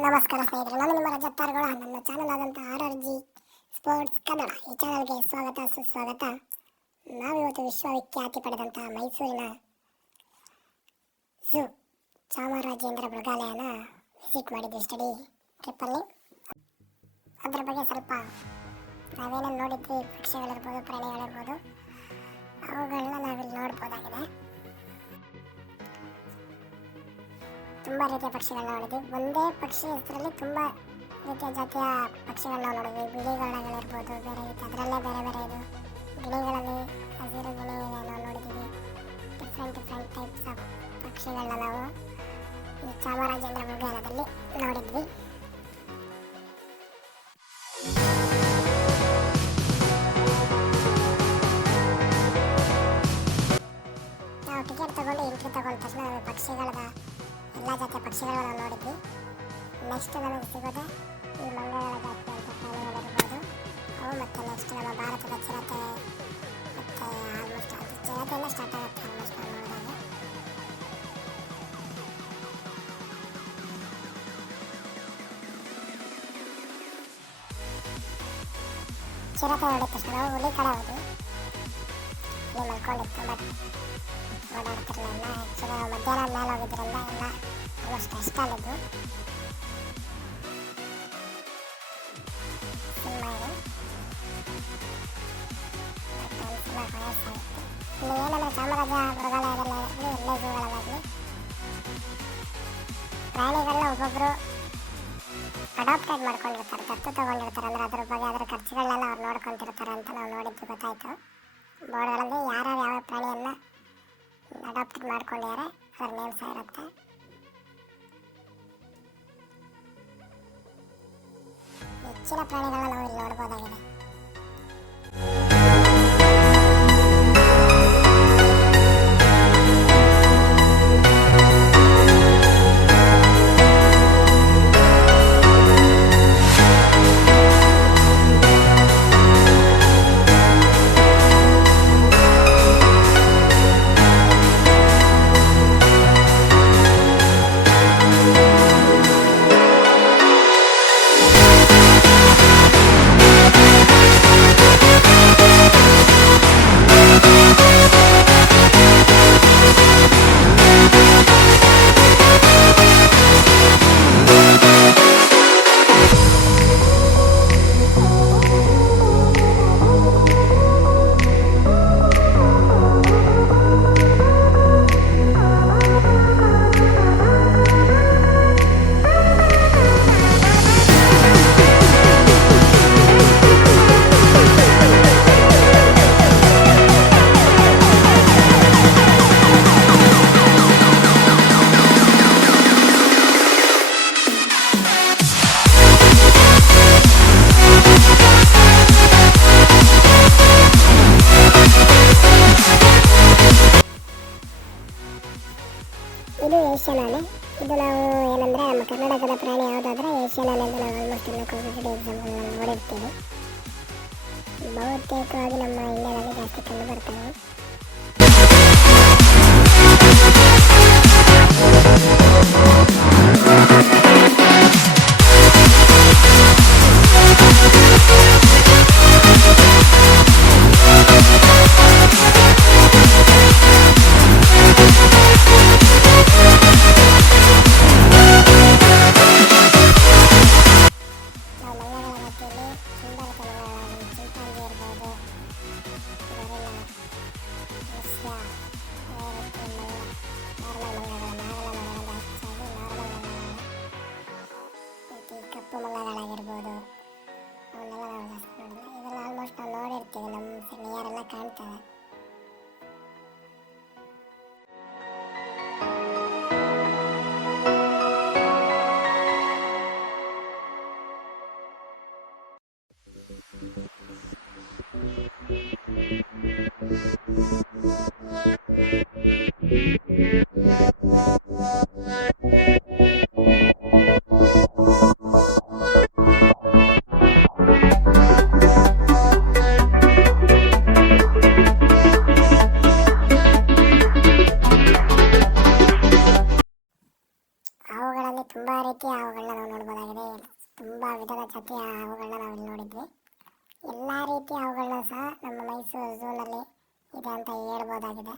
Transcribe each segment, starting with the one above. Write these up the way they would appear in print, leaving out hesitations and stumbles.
ನಮಸ್ಕಾರ ಸ್ನೇಹಿತರೆ, ನಾನು ನಿಮ್ಮ ರಜತ್ ತಾರ್ಗೋಳ. ನನ್ನ ಚಾನಲ್ ಆದಂಥ RRG ಸ್ಪೋರ್ಟ್ಸ್ ಕನ್ನಡ ಈ ಚಾನಲ್ಗೆ ಸ್ವಾಗತ ಸುಸ್ವಾಗತ. ನಾವಿವತ್ತು ವಿಶ್ವವಿಖ್ಯಾತಿ ಪಡೆದಂಥ ಮೈಸೂರಿನ ಝೂ ಚಾಮರಾಜೇಂದ್ರ ಮೃಗಾಲಯನ ವಿಸಿಟ್ ಮಾಡಿದ್ವಿ ಸ್ಟಡಿ ಟ್ರಿಪ್ಪಲ್ಲಿ. ಅದರ ಬಗ್ಗೆ ಸ್ವಲ್ಪ ನಾವೇನೇನು ನೋಡಿದ್ವಿ, ಪಕ್ಷಿಗಳಿರ್ಬೋದು, ಪ್ರಾಣಿಗಳಿರ್ಬೋದು, ಅವುಗಳನ್ನ ನಾವಿಲ್ಲಿ ನೋಡ್ಬೋದಾಗಿದೆ. ತುಂಬ ರೀತಿಯ ಪಕ್ಷಿಗಳನ್ನ ನೋಡಿದ್ವಿ. ಒಂದೇ ಪಕ್ಷಿ ಹೆಸರಲ್ಲಿ ತುಂಬ ರೀತಿಯ ಜಾತಿಯ ಪಕ್ಷಿಗಳನ್ನ ನೋಡಿದ್ವಿ. ಗಿಳಿಗಳಿರ್ಬೋದು, ಬೇರೆ ರೀತಿ ಅದರಲ್ಲೇ ಬೇರೆ ಬೇರೆ ಇದು ಗಿಳಿಗಳಲ್ಲಿ ಹಸಿರು ಗಿಳಿ ನಾವು ನೋಡಿದ್ದೀವಿ. ಡಿಫ್ರೆಂಟ್ ಟೈಪ್ಸ್ ಆಫ್ ಪಕ್ಷಿಗಳನ್ನ ನಾವು ಈ ಚಾಮರಾಜೇಂದ್ರ ಮೃಗಾಲಯದಲ್ಲಿ ನೋಡಿದ್ವಿ. ನಾವು ಟಿಕೆಟ್ ತಗೊಂಡು ಎಂಟ್ರಿ ತಗೊಂಡ ತಕ್ಷಣ ನಮಗೆ ಪಕ್ಷಿಗಳದ ಎಲ್ಲ ಜಾತಿಯ ಪಕ್ಷಿಗಳನ್ನ ನಾವು ನೋಡಿದ್ವಿ. ನೆಕ್ಸ್ಟ್ ನಮಗೆ ಸಿಗೋದೆ ಈ ಮಂಗಗಳ ಜಾತಿ ಅಂತ ಪ್ರಾಣಿಗಳಿರ್ಬೋದು ಅವು. ಮತ್ತು ನೆಕ್ಸ್ಟ್ ನಮ್ಮ ಭಾರತದ ಚಿರತೆ, ಮತ್ತು ಆಲ್ಮೋಸ್ಟ್ ಅದು ಚಿರತೆಯಿಂದ ಸ್ಟಾರ್ಟ್ ಆಗುತ್ತೆ ಆಲ್ಮೋಸ್ಟ್ ನಾವು ನೋಡಿದಾಗ. ಚಿರತೆ ನೋಡಿದ ತಕ್ಷಣ ನಾವು ಹುಲಿ ಕಡೆ ಹೋದ್ವಿ. ಇಲ್ಲಿ ಮಲ್ಕೊಂಡಿತ್ತು, ಬಟ್ ಓಡಾಡ್ತಿರಲಿಲ್ಲ. ಆ್ಯಕ್ಚುಲಿ ನಾವು ಮಧ್ಯಾಹ್ನ ಮೇಲೆ ಹೋಗಿದ್ರಿಂದ ಎಲ್ಲ ಆಲ್ಮೋಸ್ಟ್ ರೆಸ್ಟಲ್ಲಿದ್ದು. ಸಿನಿಮಾ ಇದು ಒಂದ್ಸಲ ವಯಸ್ಸಾಗಿತ್ತು. ಇಲ್ಲಿ ಏನಂದರೆ ಚಾಮರಾಜ ಮೃಗಾಲಯದಲ್ಲಿ ಎಲ್ಲೇ ಝೂಗಳಲ್ಲಾಗಲಿ ಪ್ರಾಣಿಗಳನ್ನ ಒಬ್ಬೊಬ್ಬರು ಅಡಾಪ್ಟೆಡ್ ಮಾಡ್ಕೊಂಡಿರ್ತಾರೆ, ದತ್ತು ತೊಗೊಂಡಿರ್ತಾರೆ. ಅಂದರೆ ಅದ್ರ ಬಗ್ಗೆ ಅದರ ಖರ್ಚುಗಳನ್ನೆಲ್ಲ ಅವ್ರು ನೋಡ್ಕೊತಿರ್ತಾರೆ ಅಂತ ನಾವು ನೋಡಿದ್ದು ಗೊತ್ತಾಯಿತು. ಬೋರ್ಡ್ಗಳಲ್ಲಿ ಯಾರ್ಯಾರು ಯಾವ ಪ್ರಾಣಿಯನ್ನು ಅಡಾಪ್ಟೆಡ್ ಮಾಡ್ಕೊಂಡಿದ್ದಾರೆ ಅದ್ರ ನೇಮ್ಸ್ ಇರುತ್ತೆ. ಹೆಚ್ಚಿನ ಪ್ರಾಣಿಗಳನ್ನ ನಾವು ಇಲ್ಲಿ ನೋಡ್ಬೋದಾಗಿದೆ. ಇದು ಏಷ್ಯನ್ ಆನೆ. ಇದು ನಾವು ಏನಂದರೆ ನಮ್ಮ ಕರ್ನಾಟಕದ ಪ್ರಾಣಿ ಯಾವುದಾದ್ರೆ ಏಷ್ಯನ್ ಆನೆ ಅಂತ ನಾವು ಆಲ್ಮೋಸ್ಟ್ ಎಲ್ಲ ಕಾಂಪಿಟೇಟಿವ್ ಎಕ್ಸಾಮ್ಗಳನ್ನ ನೋಡಿರ್ತೀವಿ. ಬಹುತೇಕವಾಗಿ ನಮ್ಮ ಇಂಡಿಯಾದಲ್ಲಿ ಜಾಸ್ತಿ ಕಂಡು ಬರ್ತವೆ. ಕಪ್ಪು ಮಂಗಗಳಾಗಿರ್ಬೋದು ಅವನ್ನೆಲ್ಲ ನಾವು ಜಾಸ್ತಿ ನೋಡಿಲ್ಲ. ಇದೆಲ್ಲ ಆಲ್ಮೋಸ್ಟ್ ನಾವು ನೋಡಿರ್ತೀವಿ, ನಮ್ಮ ನಿಯರೆಲ್ಲ ಕಾಣ್ತವೆ. ನೋಡ್ಬೋದಾಗಿದೆ. ತುಂಬ ವಿಧದ ಜಾತಿಯ ಹಾವುಗಳನ್ನ ನಾವಿಲ್ಲಿ ನೋಡಿದ್ವಿ. ಎಲ್ಲ ರೀತಿಯ ಹಾವುಗಳನ್ನ ಸಹ ನಮ್ಮ ಮೈಸೂರು ಝೂನಲ್ಲಿ ಇದೆ ಅಂತ ಹೇಳ್ಬೋದಾಗಿದೆ.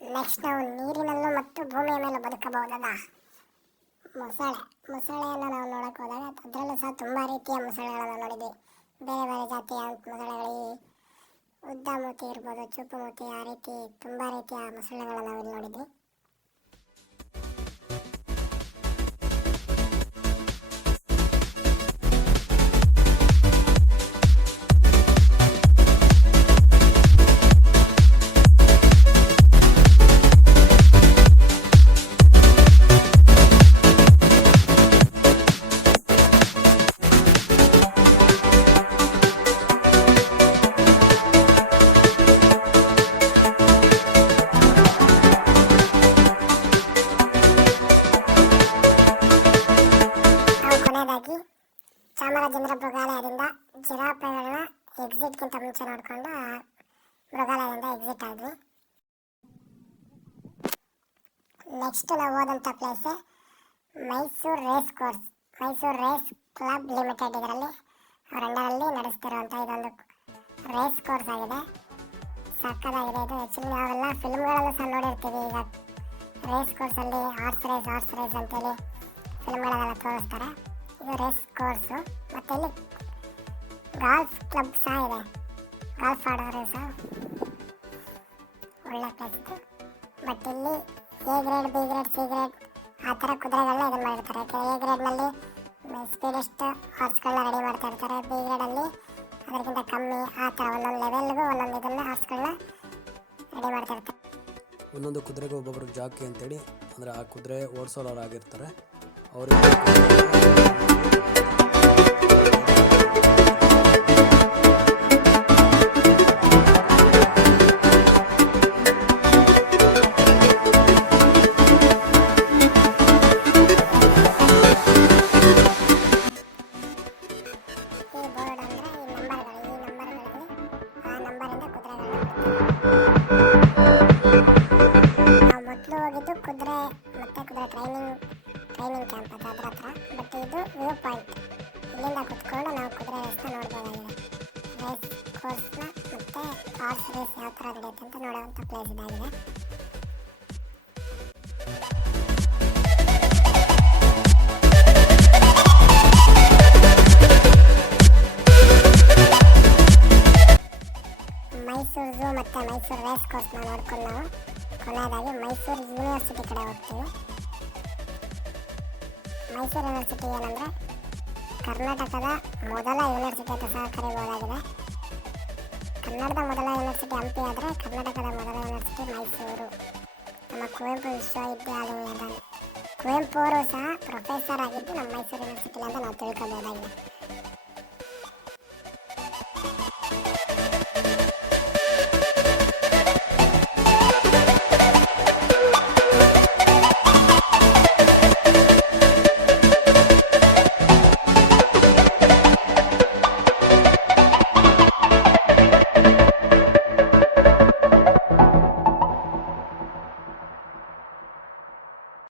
ನೆಕ್ಸ್ಟ್ ನಾವು ನೀರಿನಲ್ಲೂ ಮತ್ತು ಭೂಮಿಯ ಮೇಲೆ ಬದುಕಬಹುದಾದ ಮೊಸಳೆಯನ್ನು ನಾವು ನೋಡಕ್ಕೆ ಹೋದಾಗ ಅದರಲ್ಲೂ ಸಹ ತುಂಬ ರೀತಿಯ ಮೊಸಳೆಗಳನ್ನು ನೋಡಿದ್ವಿ. ಬೇರೆ ಬೇರೆ ಜಾತಿಯ ಮೊಸಳೆಗಳಿಗೆ ಉದ್ದ ಮೂತಿ ಇರ್ಬೋದು, ಚೂಪು ಮೂತಿ, ಆ ರೀತಿ ತುಂಬ ರೀತಿಯ ಮೊಸಳೆಗಳನ್ನು ನಾವಿಲ್ಲಿ ನೋಡಿದ್ವಿ. ಚಾಮರಾಜೇಂದ್ರ ಮೃಗಾಲಯದಿಂದ ಜಿರಾಫೆಗಳನ್ನ ಎಕ್ಸಿಟ್ಗಿಂತ ಮುಂಚೆ ನೋಡಿಕೊಂಡು ಮೃಗಾಲಯದಿಂದ ಎಕ್ಸಿಟ್ ಆದ್ವಿ. ನೆಕ್ಸ್ಟ್ ನಾವು ಹೋದಂಥ ಪ್ಲೇಸೇ Mysuru race course. Mysuru race club limited ಇದರಲ್ಲಿ ಅವರ ಅಂಡರಲ್ಲಿ ನಡೆಸ್ತಿರುವಂಥ ಇದೊಂದು ರೇಸ್ ಕೋರ್ಸ್ ಆಗಿದೆ. ಸಕ್ಕದಾಗಿದೆ ಇದು. ಆ್ಯಕ್ಚುಲಿ ನಾವೆಲ್ಲ ಫಿಲ್ಮ್ಗಳಲ್ಲೂ ಸಹ ನೋಡಿರ್ತೀವಿ. ಈಗ ರೇಸ್ ಕೋರ್ಸಲ್ಲಿ ಹಾರ್ಸ್ ರೇಸ್ ಅಂತೇಳಿ ಫಿಲ್ಮ್ಗಳನ್ನೆಲ್ಲ ತೋರಿಸ್ತಾರೆ. ಇದು ರೇಸ್ ಕೋರ್ಸು. ಮತ್ತು ಇಲ್ಲಿ ಗಾಲ್ಫ್ ಕ್ಲಬ್ ಸಹ ಇದೆ. ಗಾಲ್ಫ್ ಆಡೋರು ಸಹ ಒಳ್ಳೆ ಪ್ಲೇಸ್ ಇದು. ಬಟ್ ಇಲ್ಲಿ A grade, B grade, C grade ಆ ಥರ ಕುದುರೆಗಳನ್ನ ಇದನ್ನು ಮಾಡಿರ್ತಾರೆ. ಯಾಕೆಂದರೆ ಎ ಗ್ರೇಡ್ನಲ್ಲಿ ಸ್ಪೀಡೆಸ್ಟ್ ಹಾರ್ಸ್ಗಳನ್ನ ರೆಡಿ ಮಾಡ್ತಾ ಇರ್ತಾರೆ. ಬಿ ಗ್ರೇಡಲ್ಲಿ ಅದಕ್ಕಿಂತ ಕಮ್ಮಿ, ಆ ಥರ ಒಂದೊಂದು ಲೆವೆಲ್ಗೂ ಒಂದೊಂದು ಇದನ್ನು ಹಾರ್ಸ್ಗಳನ್ನ ರೆಡಿ ಮಾಡ್ತಾ ಇರ್ತಾರೆ. ಒಂದೊಂದು ಕುದುರೆಗೆ ಒಬ್ಬೊಬ್ರಿಗೆ ಜಾಕಿ ಅಂತೇಳಿ, ಅಂದರೆ ಆ ಕುದುರೆ ಓಡಿಸೋರಾಗಿರ್ತಾರೆ. ಅವರಿಗೆ ಹೋಗಿದ್ದು ಕುದುರೆ ಟ್ರೈನಿಂಗ್ ಕ್ಯಾಂಪ್ ಅದ್ರ ಹತ್ರ. ಬಟ್ ಇದು ವ್ಯೂ ಪಾಯಿಂಟ್. ಇಲ್ಲಿಂದ ಕುತ್ಕೊಂಡು ನಾವು ಕುದುರೆ ರೇಸ್ನ ನೋಡ್ಬೋದಾಗಿದೆ. ರೇಸ್ ಕೋರ್ಸ್ನ ಮತ್ತು ಹಾರ್ಸ್ ರೇಸ್ ಯಾವ ಥರ ನಡೆಯುತ್ತೆ ಅಂತ ನೋಡುವಂಥ ಪ್ಲೇಸ್ ಇದಾಗಿದೆ. ಮೈಸೂರು ಝೂ ಮತ್ತು ಮೈಸೂರು ರೇಸ್ ಕೋರ್ಸ್ನ ನೋಡ್ಕೊಂಡು ನಾವು ಕೊನೆಯದಾಗಿ ಮೈಸೂರು ಯೂನಿವರ್ಸಿಟಿ ಕಡೆ ಹೋಗ್ತೀವಿ. ಮೈಸೂರು ಯೂನಿವರ್ಸಿಟಿ ಏನಂದರೆ ಕರ್ನಾಟಕದ ಮೊದಲ ಯೂನಿವರ್ಸಿಟಿ ಅಂತ ಸಹ ಕರೀಬೋದಾಗಿದೆ. ಕನ್ನಡದ ಮೊದಲ ಯೂನಿವರ್ಸಿಟಿ ಹಂಪಿ ಆದರೆ ಕರ್ನಾಟಕದ ಮೊದಲ ಯೂನಿವರ್ಸಿಟಿ ಮೈಸೂರು. ನಮ್ಮ ಕುವೆಂಪು ವಿಶ್ವವಿದ್ಯಾಲಯದ ಕುವೆಂಪು ಅವರು ಸಹ ಪ್ರೊಫೆಸರ್ ಆಗಿದ್ದು ನಮ್ಮ ಮೈಸೂರು ಯೂನಿವರ್ಸಿಟಿ ಅಂತ ನಾವು ತಿಳ್ಕೊಬೋದಾಗಿದೆ.